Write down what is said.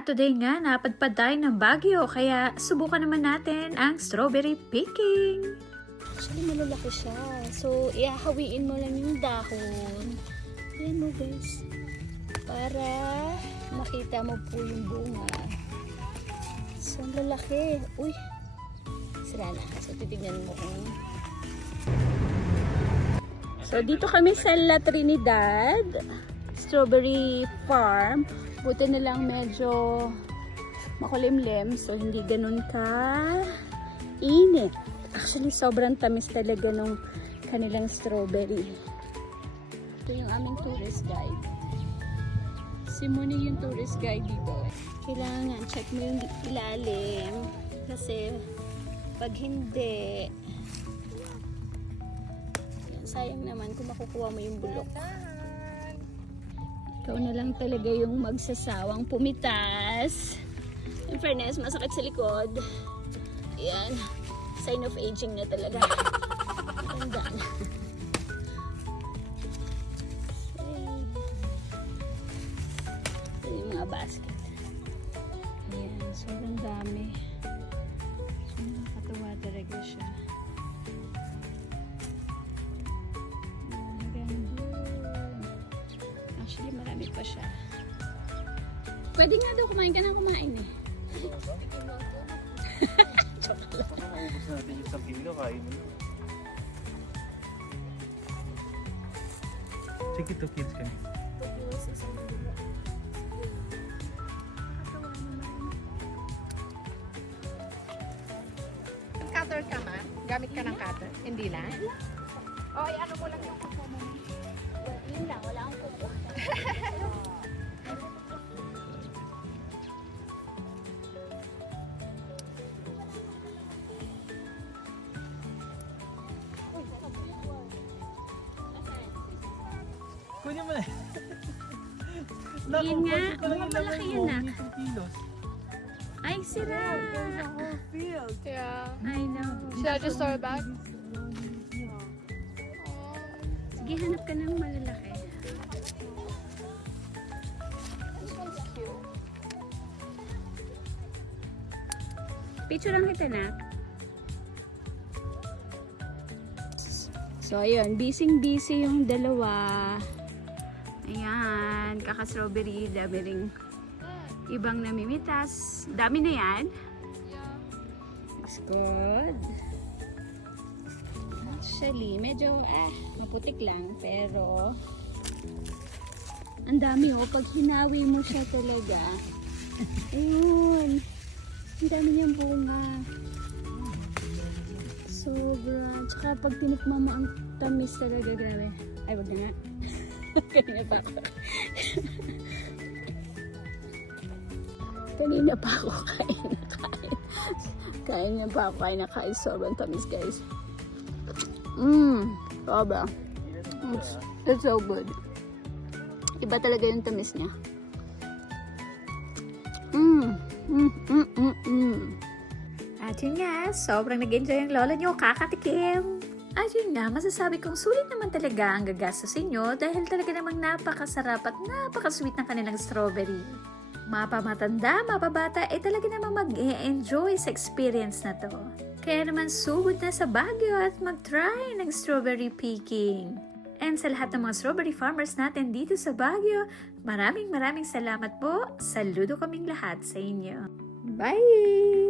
At today nga, napadpad tayo ng Baguio, kaya subukan naman natin ang strawberry picking. Actually, malalaki siya. So, ihahawiin mo lang yung dahon. Ayan mo guys. Para makita mo po yung bunga. So, ang lalaki. Uy, sira na. So, titignan mo kung... So, dito kami sa La Trinidad Strawberry Farm. Buti na lang medyo makulimlim. So, hindi ganun ka init. Actually, sobrang tamis talaga nung kanilang strawberry. Ito yung aming tourist guide. Si Moni yung tourist guide dito. Kailangan check mo yung ilalim. Kasi, pag hindi, yan, sayang naman kung makukuha mo yung bulok. Ikaw na lang talaga yung magsasawang pumitas. In fairness, masakit sa likod. Ayan. Sign of aging na talaga. Matanda na. Ito yung mga basket. Ayan. Sobrang dami. So, nakakatawa talaga siya. Actually, marami pa siya. Pwede nga daw kumain ka na kumain eh. Joke lang. Baka maubos natin yung 1 kilo, kain mo. Sige to kids ka. Cutter ka man? Gamit ka ng cutter? Hindi na? O, ano mo lang yung kuko mo. Yun lang, wala akong kuko. Kunin mo na. Yun nga, mga malaki yun ah. 2 kilos. Ay, sira. Yeah. I know. Should I just throw it back? Sige, hanap ka ng malalaki. This one's cute. Picture lang kita na. So, ayun. Busy-busy yung dalawa. Ayan. Kaka-strawberry. Dami ring ibang namimitas. Dami na yan. Yeah. Looks good. Actually, medyo, maputik lang. Pero, ang dami oh. Pag hinawi mo siya talaga. Ayun. Ang dami niyang bunga. Sobra. Tsaka pag tinikman mo ang tamis talaga, grabe. Ay, wag na nga. Kanina pa ako. Kanina pa ako kain na kain. Kain niya pa ako kain na kain. Sobrang tamis, guys. Sobra. It's so good. Iba talaga yung tamis niya. At yun nga, sobrang nag-enjoy ang lola nyo kakatikim. At yun nga, masasabi kong sulit naman talaga ang gagastusin nyo dahil talaga namang napakasarap at napakasweet ng kanilang strawberry. Mapamatanda, mapabata, talaga namang mag-e-enjoy sa experience na to. Kaya naman sugod na sa Baguio at mag-try ng strawberry picking. And sa lahat ng mga strawberry farmers natin dito sa Baguio, maraming salamat po. Saludo kaming lahat sa inyo. Bye!